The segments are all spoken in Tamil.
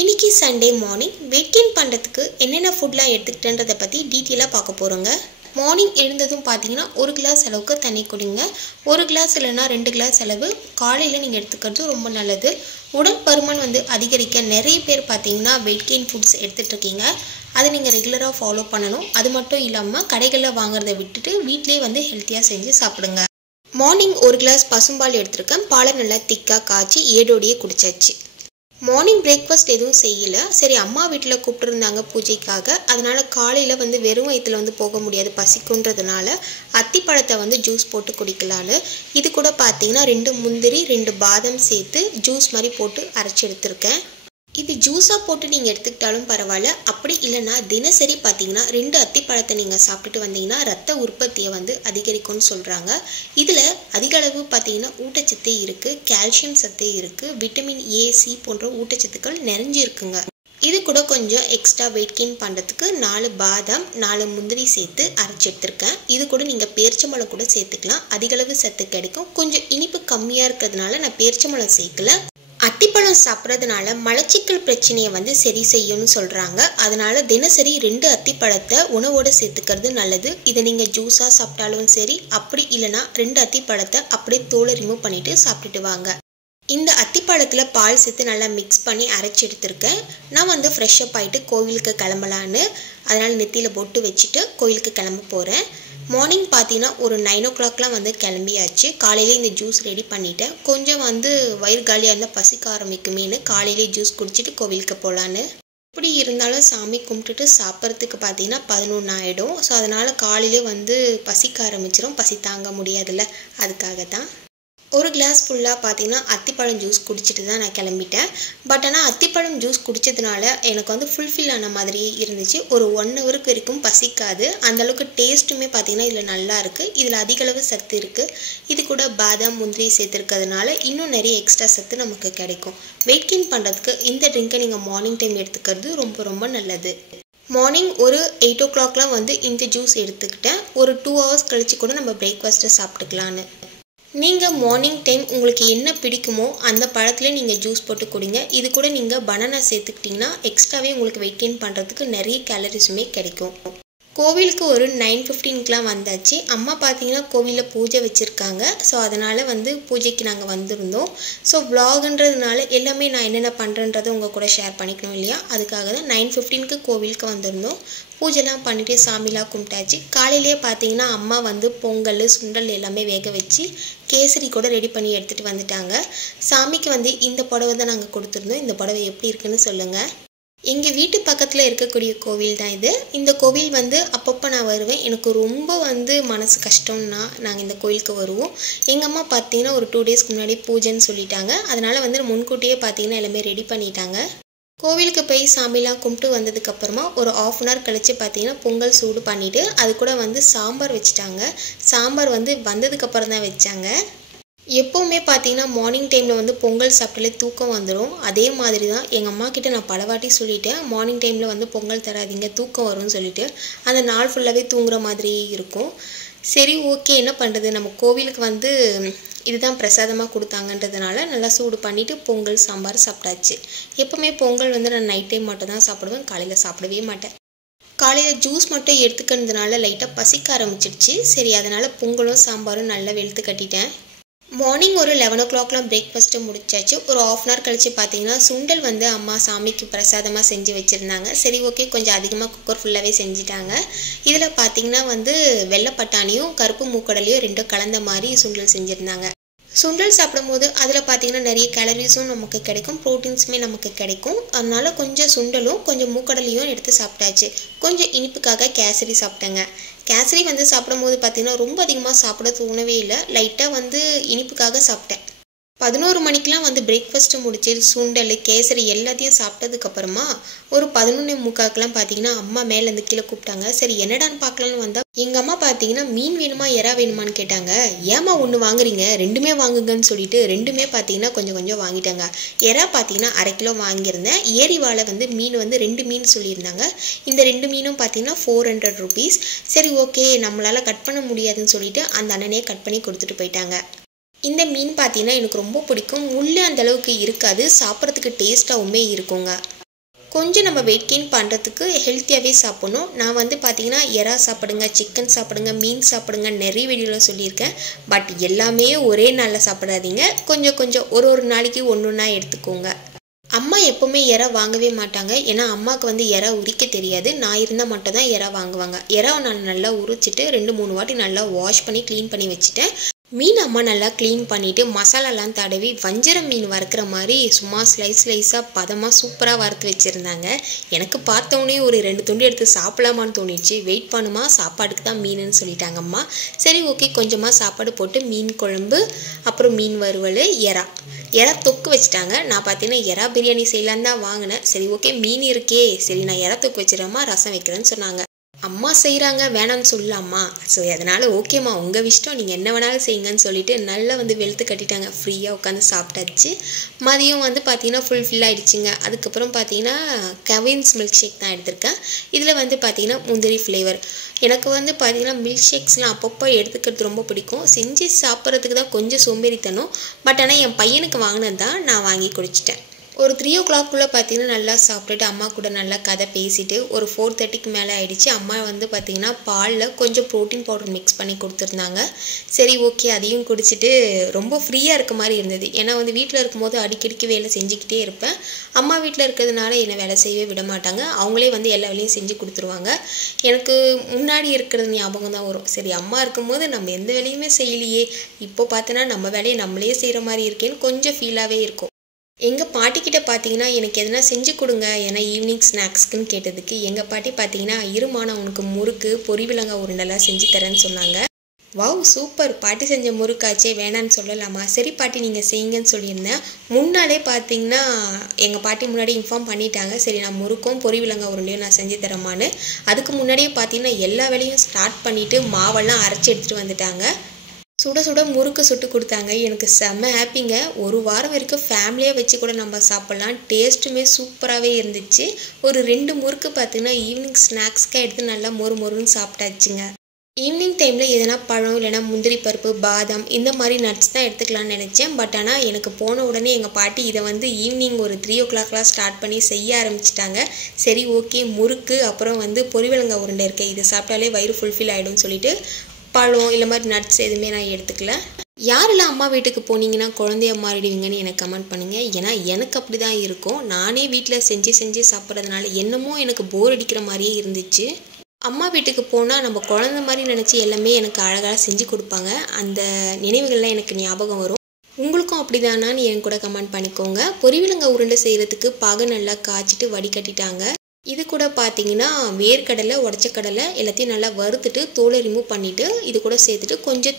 இன்னைக்கு சண்டே மார்னிங் வெயிட் கெயின் பண்ணுறதுக்கு என்னென்ன ஃபுட்லாம் எடுத்துக்கிட்டேன்றதை பற்றி டீட்டெயிலாக பார்க்க போகிறோங்க. மார்னிங் எழுந்ததும் பார்த்தீங்கன்னா 1 கிளாஸ் அளவுக்கு தண்ணி குடிங்க. 1 கிளாஸ் இல்லைனா 2 கிளாஸ் அளவு காலையில் நீங்கள் எடுத்துக்கிறது ரொம்ப நல்லது. உடல் பருமன் அதிகரிக்க நிறைய பேர் பார்த்தீங்கன்னா வெயிட் கெயின் ஃபுட்ஸ் எடுத்துகிட்டு இருக்கீங்க. அதை நீங்கள் ரெகுலராக ஃபாலோ பண்ணணும். அது மட்டும் இல்லாமல் கடைகளில் வாங்குறதை விட்டுட்டு வீட்டிலே ஹெல்த்தியாக செஞ்சு சாப்பிடுங்க. மார்னிங் 1 கிளாஸ் பசும்பால் எடுத்திருக்கேன். பாலை நல்லா திக்காக காய்ச்சி ஏடோடையே குடிச்சாச்சு. மார்னிங் பிரேக்ஃபாஸ்ட் எதுவும் செய்யலை. சரி, அம்மா வீட்டில் கூப்பிட்டுருந்தாங்க பூஜைக்காக. அதனால் காலையில் வெறும் வயிற்றில் போக முடியாது, பசிக்குன்றதுனால அத்திப்பழத்தை ஜூஸ் போட்டு குடிக்கலான்னு. இது கூட பார்த்தீங்கன்னா 2 முந்திரி 2 பாதாம் சேர்த்து ஜூஸ் மாதிரி போட்டு அரைச்சி எடுத்திருக்கேன். இது ஜூஸாக போட்டு நீங்கள் எடுத்துக்கிட்டாலும் பரவாயில்ல. அப்படி இல்லைன்னா தினசரி பார்த்தீங்கன்னா 2 அத்திப்பழத்தை நீங்கள் சாப்பிட்டுட்டு வந்தீங்கன்னா ரத்த உற்பத்தியை அதிகரிக்கும்னு சொல்கிறாங்க. இதில் அதிக அளவு பார்த்தீங்கன்னா ஊட்டச்சத்து இருக்குது, கால்சியம் சத்து இருக்குது, விட்டமின் ஏ, சி போன்ற ஊட்டச்சத்துக்கள் நிறைஞ்சிருக்குங்க. இது கூட கொஞ்சம் எக்ஸ்ட்ரா வெயிட் கெயின் பண்ணுறதுக்கு 4 பாதாம் 4 முந்திரி சேர்த்து அரைச்சி எடுத்திருக்கேன். இது கூட நீங்கள் பேரிச்சம்பழம் கூட சேர்த்துக்கலாம். அதிகளவு சத்து கிடைக்கும். கொஞ்சம் இனிப்பு கம்மியாக இருக்கிறதுனால நான் பேரிச்சம்பழம் சேர்க்கல. அத்திப்பழம் சாப்பிட்றதுனால மலச்சிக்கல் பிரச்சனையை சரி செய்யும்னு சொல்கிறாங்க. அதனால் தினசரி 2 அத்திப்பழத்தை உணவோடு சேர்த்துக்கிறது நல்லது. இதை நீங்கள் ஜூஸாக சாப்பிட்டாலும் சரி, அப்படி இல்லைனா 2 அத்திப்பழத்தை அப்படியே தோலை ரிமூவ் பண்ணிவிட்டு சாப்பிட்டுட்டு வாங்க. இந்த அத்திப்பழத்தில் பால் சேர்த்து நல்லா மிக்ஸ் பண்ணி அரைச்சி எடுத்திருக்கேன். நான் ஃப்ரெஷ்ஷப் ஆகிட்டு கோவிலுக்கு கிளம்பலான்னு, அதனால் நெத்தியில் பொட்டு வச்சுட்டு கோவிலுக்கு கிளம்ப போகிறேன். மார்னிங் பார்த்தீங்கன்னா ஒரு 9 o'clockலாம் கிளம்பியாச்சு. காலையிலே இந்த ஜூஸ் ரெடி பண்ணிட்டேன். கொஞ்சம் வயிறு காலியாக இருந்தால் பசிக்க ஆரம்பிக்குமேனு காலையிலே ஜூஸ் குடிச்சிட்டு கோவிலுக்கு போகலான்னு. எப்படி இருந்தாலும் சாமி கும்பிட்டுட்டு சாப்பிட்றதுக்கு பார்த்தீங்கன்னா 11 ஆகிடும். ஸோ அதனால் காலையிலே பசிக்க ஆரம்பிச்சிடும். பசி தாங்க முடியாதுல்ல, அதுக்காக தான். 1 கிளாஸ் ஃபுல்லாக பார்த்தீங்கன்னா அத்திப்பழம் ஜூஸ் குடிச்சிட்டு தான் நான் கிளம்பிட்டேன். பட் ஆனால் அத்திப்பழம் ஜூஸ் குடித்ததுனால எனக்கு ஃபுல்ஃபில் ஆன மாதிரியே இருந்துச்சு. ஒரு 1 ஹவருக்கு வரைக்கும் பசிக்காது. அந்தளவுக்கு டேஸ்ட்டுமே பார்த்தீங்கன்னா இதில் நல்லா இருக்குது. இதில் அதிகளவு சத்து இருக்குது. இது கூட பாதாம் முந்திரி சேர்த்துருக்கிறதுனால இன்னும் நிறைய எக்ஸ்ட்ரா சத்து நமக்கு கிடைக்கும். வெயிட் கெயின் பண்ணுறதுக்கு இந்த ட்ரிங்கை நீங்கள் மார்னிங் டைம் எடுத்துக்கிறது ரொம்ப ரொம்ப நல்லது. மார்னிங் ஒரு 8 o'clockலாம் இந்த ஜூஸ் எடுத்துக்கிட்டேன். ஒரு 2 hours கழித்து கூட நம்ம பிரேக்ஃபாஸ்ட்டை சாப்பிட்டுக்கலான்னு. நீங்கள் மார்னிங் டைம் உங்களுக்கு என்ன பிடிக்குமோ அந்த பழத்தில் நீங்கள் ஜூஸ் போட்டு குடிங்க. இது கூட நீங்கள் பனானா சேர்த்துக்கிட்டிங்கன்னா எக்ஸ்ட்ராவே உங்களுக்கு வெயிட் கெயின் பண்ணுறதுக்கு நிறைய கேலரிஸுமே கிடைக்கும். கோவிலுக்கு ஒரு 9:15க்குலாம் வந்தாச்சு. அம்மா பார்த்தீங்கன்னா கோவிலில் பூஜை வச்சுருக்காங்க. ஸோ அதனால் பூஜைக்கு நாங்கள் வந்திருந்தோம். ஸோ vlogன்றதுனால எல்லாமே நான் என்னென்ன பண்ணுறேன்றதை உங்கள் கூட ஷேர் பண்ணிக்கணும் இல்லையா, அதுக்காக தான் 9:15க்கு கோவிலுக்கு வந்திருந்தோம். பூஜைலாம் பண்ணிவிட்டு சாமிலாம் கும்பிட்டாச்சு. காலையிலே பார்த்தீங்கன்னா அம்மா பொங்கல் சுண்டல் எல்லாமே வேக வச்சு கேசரி கூட ரெடி பண்ணி எடுத்துகிட்டு வந்துட்டாங்க. சாமிக்கு இந்த புடவை தான் நாங்கள் கொடுத்துருந்தோம். இந்த புடவை எப்படி இருக்குன்னு சொல்லுங்கள். எங்கள் வீட்டு பக்கத்தில் இருக்கக்கூடிய கோவில் தான் இது. இந்த கோவில் அப்பப்போ நான் வருவேன். எனக்கு ரொம்ப மனசு கஷ்டம்னா நாங்கள் இந்த கோவிலுக்கு வருவோம். எங்கள் அம்மா பார்த்தீங்கன்னா ஒரு 2 daysக்கு முன்னாடி பூஜைன்னு சொல்லிட்டாங்க. அதனால் முன்கூட்டியே பார்த்தீங்கன்னா எல்லாமே ரெடி பண்ணிட்டாங்க. கோவிலுக்கு போய் சாமிலாம் கும்பிட்டு வந்ததுக்கப்புறமா ஒரு 1/2 hour கழித்து பார்த்தீங்கன்னா பொங்கல் சூடு பண்ணிவிட்டு அது கூட சாம்பார் வச்சுட்டாங்க. சாம்பார் வந்ததுக்கப்புறம் தான் வச்சாங்க. எப்போவுமே பார்த்தீங்கன்னா மார்னிங் டைமில் பொங்கல் சாப்பிட்டாலே தூக்கம் வந்துடும். அதே மாதிரி தான் எங்கள் அம்மா கிட்ட நான் பல வாட்டி சொல்லிட்டேன், மார்னிங் டைமில் பொங்கல் தராதிங்க, தூக்கம் வரும்னு சொல்லிட்டு. அந்த நாள் ஃபுல்லாகவே தூங்குற மாதிரியே இருக்கும். சரி, ஓகே, என்ன பண்ணுறது, நம்ம கோவிலுக்கு இதுதான் பிரசாதமாக கொடுத்தாங்கன்றதுனால நல்லா சூடு பண்ணிவிட்டு பொங்கல் சாம்பார் சாப்பிட்டாச்சு. எப்போவுமே பொங்கல் நான் நைட் டைம் மட்டும் தான் சாப்பிடுவேன், காலையில் சாப்பிடவே மாட்டேன். காலையில் ஜூஸ் மட்டும் எடுத்துக்கிறதுனால லைட்டாக பசிக்க ஆரம்பிச்சிடுச்சு. சரி, அதனால் பொங்கலும் சாம்பாரும் நல்லா வெளுத்து கட்டிட்டேன். மார்னிங் ஒரு 11 o'clockலாம் பிரேக்ஃபாஸ்ட்டு முடிச்சாச்சு. ஒரு 1/2 hour கழித்து பார்த்தீங்கன்னா சுண்டல் அம்மா சாமிக்கு பிரசாதமாக செஞ்சு வச்சுருந்தாங்க. சரி, ஓகே, கொஞ்சம் அதிகமாக குக்கர் ஃபுல்லாகவே செஞ்சுட்டாங்க. இதில் பார்த்தீங்கன்னா வெள்ளை பட்டாணியும் கருப்பு மூக்கடலையும் 2 கலந்த மாதிரி சுண்டல் செஞ்சுருந்தாங்க. சுண்டல் சாப்பிடும்போது அதில் பார்த்தீங்கன்னா நிறைய கேலரிஸும் நமக்கு கிடைக்கும், ப்ரோட்டீன்ஸுமே நமக்கு கிடைக்கும். அதனால் கொஞ்சம் சுண்டலும் கொஞ்சம் மூக்கடலையும் எடுத்து சாப்பிட்டாச்சு. கொஞ்சம் இனிப்புக்காக கேசரி சாப்பிட்டேங்க. கேசரி சாப்பிடும்போது பார்த்தீங்கன்னா ரொம்ப அதிகமாக சாப்பிட தோணவே இல்லை. லைட்டாக இனிப்புக்காக சாப்பிட்டேன். 11 மணிக்கெலாம் பிரேக்ஃபாஸ்ட்டு முடிச்சு சுண்டல் கேசரி எல்லாத்தையும் சாப்பிட்டதுக்கப்புறமா ஒரு 11:45க்கெலாம் பார்த்தீங்கன்னா அம்மா மேலேருந்து கீழே கூப்பிட்டாங்க. சரி, என்னடான்னு பார்க்கலான்னு வந்தால் எங்கள் அம்மா பார்த்தீங்கன்னா மீன் வேணுமா எறா வேணுமான்னு கேட்டாங்க. ஏமா ஒன்று வாங்குறீங்க, 2மே வாங்குங்கன்னு சொல்லிட்டு 2மே பார்த்தீங்கன்னா கொஞ்சம் கொஞ்சம் வாங்கிட்டாங்க. எறா பார்த்தீங்கன்னா 1/2 கிலோ வாங்கியிருந்தேன். ஏரி வாழை மீன் 2 மீன் சொல்லியிருந்தாங்க. இந்த 2 மீனும் பார்த்தீங்கன்னா 400 rupees. சரி, ஓகே, நம்மளால் கட் பண்ண முடியாதுன்னு சொல்லிட்டு அந்த அண்ணனே கட் பண்ணி கொடுத்துட்டு போயிட்டாங்க. இந்த மீன் பார்த்தீங்கன்னா எனக்கு ரொம்ப பிடிக்கும். முள்ளு அந்த அளவுக்கு இருக்காது, சாப்பிட்றதுக்கு டேஸ்ட்டாகவுமே இருக்குங்க. கொஞ்சம் நம்ம வெயிட் கெயின் பண்ணுறதுக்கு ஹெல்த்தியாகவே சாப்பிடணும். நான் வந்து பார்த்திங்கன்னா எறா சாப்பிடுங்க, சிக்கன் சாப்பிடுங்க, மீன் சாப்பிடுங்க நிறைய வீடியோவில் சொல்லியிருக்கேன். பட் எல்லாமே ஒரே நாளில் சாப்பிடாதீங்க. கொஞ்சம் கொஞ்சம் ஒரு நாளைக்கு ஒன்றா எடுத்துக்கோங்க. அம்மா எப்போவுமே எறா வாங்கவே மாட்டாங்க. ஏன்னா அம்மாவுக்கு வந்து எறா உரிக்க தெரியாது. நான் இருந்தால் மட்டும் தான் எறா வாங்குவாங்க. எறாவை நான் நல்லா உரிச்சிட்டு 2-3 வாட்டி நல்லா வாஷ் பண்ணி க்ளீன் பண்ணி வச்சுட்டேன். மீன் அம்மா நல்லா க்ளீன் பண்ணிவிட்டு மசாலாலாம் தடவி வஞ்சரம் மீன் வறுக்கிற மாதிரி சும்மா ஸ்லைஸாக பதமாக சூப்பராக வறுத்து வச்சுருந்தாங்க. எனக்கு பார்த்தோன்னே ஒரு 2 துண்டு எடுத்து சாப்பிடலாமான்னு தோணிடுச்சு. வெயிட் பண்ணுமா, சாப்பாடுக்கு தான் மீனுன்னு சொல்லிட்டாங்க அம்மா. சரி ஓகே, கொஞ்சமாக சாப்பாடு போட்டு மீன் குழம்பு, அப்புறம் மீன் வறுவல், எறா தொக்கு வச்சுட்டாங்க. நான் பார்த்தீங்கன்னா எறா பிரியாணி செய்யலான்னு தான் வாங்கினேன். சரி ஓகே, மீன் இருக்கே, சரி நான் எறா தொக்கு வச்சிடறேம்மா, ரசம் வைக்கிறேன்னு சொன்னாங்க. அம்மா செய்கிறாங்க வேணான்னு சொல்லலாமா, ஸோ அதனால் ஓகேம்மா உங்கள் இஷ்டம், நீங்கள் என்ன வேணாலும் செய்யுங்கன்னு சொல்லிட்டு நல்லா வந்து வெளுத்து கட்டிட்டாங்க. ஃப்ரீயாக உட்காந்து சாப்பிட்டாச்சு. மதியம் வந்து பார்த்திங்கன்னா ஃபில் ஆகிடுச்சிங்க. அதுக்கப்புறம் பார்த்திங்கன்னா கவின்ஸ் மில்க் ஷேக் தான் எடுத்திருக்கேன். இதில் வந்து பார்த்திங்கன்னா முந்திரி ஃப்ளேவர். எனக்கு வந்து பார்த்திங்கன்னா மில்க் ஷேக்ஸ்லாம் அப்பப்போ எடுத்துக்கிறது ரொம்ப பிடிக்கும். செஞ்சு சாப்பிட்றதுக்கு தான் கொஞ்சம் சோம்பேறித்தனம். பட் ஆனால் என் பையனுக்கு வாங்கினது தான் நான் வாங்கி குடிச்சிட்டேன். ஒரு 3 o'clock பார்த்திங்கன்னா நல்லா சாப்பிட்டுட்டு அம்மா கூட நல்லா கதை பேசிட்டு ஒரு 4:30க்கு மேலே ஆகிடுச்சு. அம்மா வந்து பார்த்திங்கன்னா பாலில் கொஞ்சம் ப்ரோட்டீன் பவுடர் மிக்ஸ் பண்ணி கொடுத்துருந்தாங்க. சரி ஓகே, அதையும் குடிச்சிட்டு ரொம்ப ஃப்ரீயாக இருக்க மாதிரி இருந்தது. ஏன்னா வந்து வீட்டில் இருக்கும்போது அடிக்கடிக்கு வேலை செஞ்சுக்கிட்டே இருப்பேன். அம்மா வீட்டில் இருக்கிறதுனால என்னை வேலை செய்யவே விட மாட்டாங்க. அவங்களே வந்து எல்லா வேலையும் செஞ்சு கொடுத்துருவாங்க. எனக்கு முன்னாடி இருக்கிறது ஞாபகம் தான் வரும். சரி, அம்மா இருக்கும்போது நம்ம எந்த வேலையுமே செய்யலையே, இப்போ பார்த்தோன்னா நம்ம வேலையை நம்மளே செய்கிற மாதிரி இருக்கேன்னு கொஞ்சம் ஃபீலாகவே இருக்கும். எங்கள் பாட்டிக்கிட்ட பார்த்தீங்கன்னா எனக்கு எதனா செஞ்சு கொடுங்க, ஏன்னா ஈவினிங் ஸ்நாக்ஸ்க்குன்னு கேட்டதுக்கு எங்கள் பாட்டி பார்த்தீங்கன்னா இருமா நான் உனக்கு முறுக்கு பொரிவிலங்காய் உருண்டெல்லாம் செஞ்சு தரேன்னு சொன்னாங்க. வாவ் சூப்பர், பாட்டி செஞ்ச முறுக்காச்சே வேணான்னு சொல்லலாமா? சரி பாட்டி நீங்கள் செய்யுங்கன்னு சொல்லியிருந்தேன். முன்னாலே பார்த்தீங்கன்னா எங்கள் பாட்டி முன்னாடி இன்ஃபார்ம் பண்ணிட்டாங்க. சரி நான் முறுக்கும் பொரிவிலங்காய் உருண்டையும் நான் செஞ்சு தரேம்மான்னு. அதுக்கு முன்னாடியே பார்த்தீங்கன்னா எல்லா வேலையும் ஸ்டார்ட் பண்ணிவிட்டு மாவெல்லாம் அரைச்சி எடுத்துகிட்டு வந்துட்டாங்க. சுட சுட முறுக்கு சுட்டு கொடுத்தாங்க. எனக்கு செம்ம ஹாப்பிங்க. ஒரு வாரம் வரைக்கும் ஃபேமிலியாக வச்சு கூட நம்ம சாப்பிட்லாம். டேஸ்ட்டுமே சூப்பராகவே இருந்துச்சு. ஒரு 2 முறுக்கு பார்த்திங்கன்னா ஈவினிங் ஸ்நாக்ஸ்க்காக எடுத்து நல்லா மொறுன்னு சாப்பிட்டாச்சுங்க. ஈவினிங் டைமில் எதனா பழம் இல்லைனா முந்திரி பருப்பு, பாதாம் இந்த மாதிரி நட்ஸ் தான் எடுத்துக்கலான்னு நினச்சேன். பட் ஆனால் எனக்கு போன உடனே எங்கள் பாட்டி இதை வந்து ஈவினிங் ஒரு 3 o'clock ஸ்டார்ட் பண்ணி செய்ய ஆரம்பிச்சிட்டாங்க. சரி ஓகே, முறுக்கு அப்புறம் வந்து பொரிவிலங்காய் உருண்டை இருக்குது, இதை சாப்பிட்டாலே வயிறு ஃபுல்ஃபில் ஆகிடும்னு சொல்லிட்டு பழம் இல்லை மாதிரி நட்ஸ் எதுவுமே நான் எடுத்துக்கல. யாரெல்லாம் அம்மா வீட்டுக்கு போனீங்கன்னா குழந்தைய மாறிடுவீங்கன்னு எனக்கு கமெண்ட் பண்ணுங்கள். ஏன்னா எனக்கு அப்படி தான் இருக்கும். நானே வீட்டில் செஞ்சு சாப்பிட்றதுனால என்னமோ எனக்கு போர் அடிக்கிற மாதிரியே இருந்துச்சு. அம்மா வீட்டுக்கு போனால் நம்ம குழந்தை மாதிரி நினச்சி எல்லாமே எனக்கு அழகாக செஞ்சு கொடுப்பாங்க. அந்த நினைவுகள்லாம் எனக்கு ஞாபகம் வரும். உங்களுக்கும் அப்படி தானான்னு என் கூட கமெண்ட் பண்ணிக்கோங்க. பொரிவிலங்காய் உருண்டை செய்கிறதுக்கு பாகு நல்லா காய்ச்சிட்டு வடிகட்டிட்டாங்க. இது கூட பார்த்தீங்கன்னா வேர்க்கடலை, உடச்ச கடலை எல்லாத்தையும் நல்லா வறுத்துட்டு தோலை ரிமூவ் பண்ணிவிட்டு இது கூட சேர்த்துட்டு கொஞ்சம்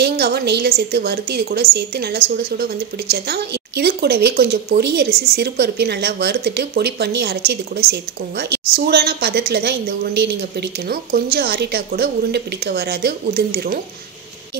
தேங்காவை நெய்யில் சேர்த்து வறுத்து இது கூட சேர்த்து நல்லா சுட வந்து பிடிச்சதான். இது கூடவே கொஞ்சம் பொரியரிசி சிறுபருப்பையும் நல்லா வறுத்துட்டு பொடி பண்ணி அரைச்சி இது கூட சேர்த்துக்கோங்க. சூடான பதத்தில் தான் இந்த உருண்டையை நீங்கள் பிடிக்கணும். கொஞ்சம் ஆறிட்டா கூட உருண்டை பிடிக்க வராது, உதிர்ந்துடும்.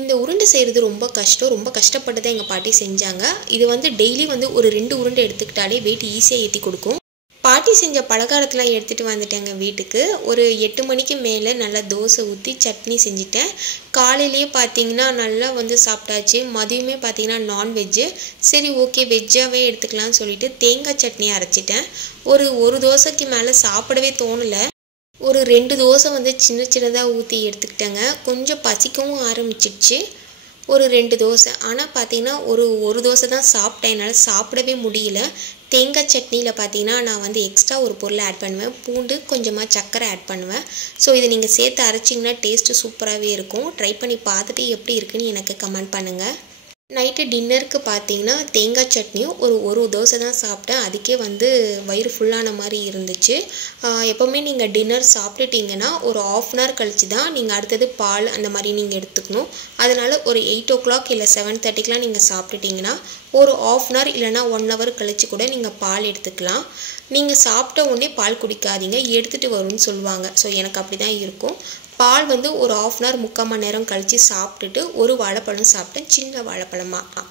இந்த உருண்டை செய்கிறது ரொம்ப கஷ்டம். ரொம்ப கஷ்டப்பட்டு தான் எங்கள் பாட்டி செஞ்சாங்க. இது வந்து டெய்லி வந்து ஒரு 2 உருண்டை எடுத்துக்கிட்டாலே வெயிட் ஈஸியாக ஏற்றி கொடுக்கும். பாட்டி செஞ்ச பலகாரத்தெலாம் எடுத்துகிட்டு வந்துட்டேங்க வீட்டுக்கு. ஒரு 8 மணிக்கு மேலே நல்லா தோசை ஊற்றி சட்னி செஞ்சுட்டேன். காலையிலேயே பார்த்தீங்கன்னா நல்லா வந்து சாப்பிட்டாச்சு. மதியமே பார்த்தீங்கன்னா நான்வெஜ்ஜு. சரி ஓகே, வெஜ்ஜாகவே எடுத்துக்கலாம்னு சொல்லிட்டு தேங்காய் சட்னி அரைச்சிட்டேன். ஒரு தோசைக்கு மேலே சாப்பிடவே தோணலை. ஒரு 2 தோசை வந்து சின்னதாக ஊற்றி எடுத்துக்கிட்டேங்க. கொஞ்சம் பசிக்கவும் ஆரம்பிச்சிடுச்சு. ஒரு 2 தோசை, ஆனால் பார்த்தீங்கன்னா ஒரு தோசை தான் சாப்பிட்டேன். என்னால் சாப்பிடவே முடியல. தேங்காய் சட்னியில் பார்த்தீங்கன்னா நான் வந்து எக்ஸ்ட்ரா ஒரு பொருளை ஆட் பண்ணுவேன். பூண்டு, கொஞ்சமாக சர்க்கரை ஆட் பண்ணுவேன். ஸோ இதை நீங்கள் சேர்த்து அரைச்சிங்கன்னா டேஸ்ட்டு சூப்பராகவே இருக்கும். ட்ரை பண்ணி பார்த்துட்டு எப்படி இருக்குன்னு எனக்கு கமெண்ட் பண்ணுங்கள். நைட்டு டின்னருக்கு பார்த்தீங்கன்னா தேங்காய் சட்னியும் ஒரு தோசை தான் சாப்பிட்டேன். அதுக்கே வந்து வயிறு ஃபுல்லான மாதிரி இருந்துச்சு. எப்போவுமே நீங்கள் டின்னர் சாப்பிட்டுட்டிங்கன்னா ஒரு 1/2 hour கழித்து தான் நீங்கள் அடுத்தது பால் அந்த மாதிரி நீங்கள் எடுத்துக்கணும். அதனால் ஒரு 8 o'clock இல்லை 7:30க்கெலாம் நீங்கள் சாப்பிட்டுட்டிங்கன்னா ஒரு 1/2 hour இல்லைனா 1 hour கழித்து கூட நீங்கள் பால் எடுத்துக்கலாம். நீங்கள் சாப்பிட்ட உடனே பால் குடிக்காதீங்க, எடுத்துகிட்டு வரும்னு சொல்லுவாங்க. ஸோ எனக்கு அப்படி தான் இருக்கும். பால் வந்து ஒரு 1/2 hour 3/4 மணி நேரம் கழித்து சாப்பிட்டுட்டு ஒரு வாழைப்பழம் சாப்பிட்டேன், சின்ன வாழைப்பழமாக.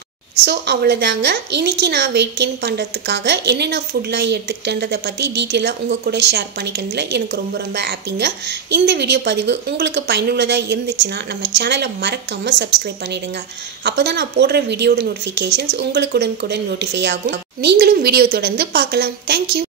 ஸோ அவ்வளோதாங்க. இன்றைக்கி நான் வெயிட் கெயின் பண்ணுறதுக்காக என்னென்ன ஃபுட்லாம் எடுத்துக்கிட்டேன்றதை பற்றி டீட்டெயிலாக உங்கள் கூட ஷேர் பண்ணிக்கிறதுல எனக்கு ரொம்ப ஹாப்பிங்க. இந்த வீடியோ பதிவு உங்களுக்கு பயனுள்ளதாக இருந்துச்சுன்னா நம்ம சேனலை மறக்காமல் சப்ஸ்கிரைப் பண்ணிவிடுங்க. அப்போ தான் நான் போடுற வீடியோட நோட்டிஃபிகேஷன்ஸ் உங்களுக்கு உடனுக்குடன் நோட்டிஃபை ஆகும். நீங்களும் வீடியோ தொடர்ந்து பார்க்கலாம். தேங்க்யூ.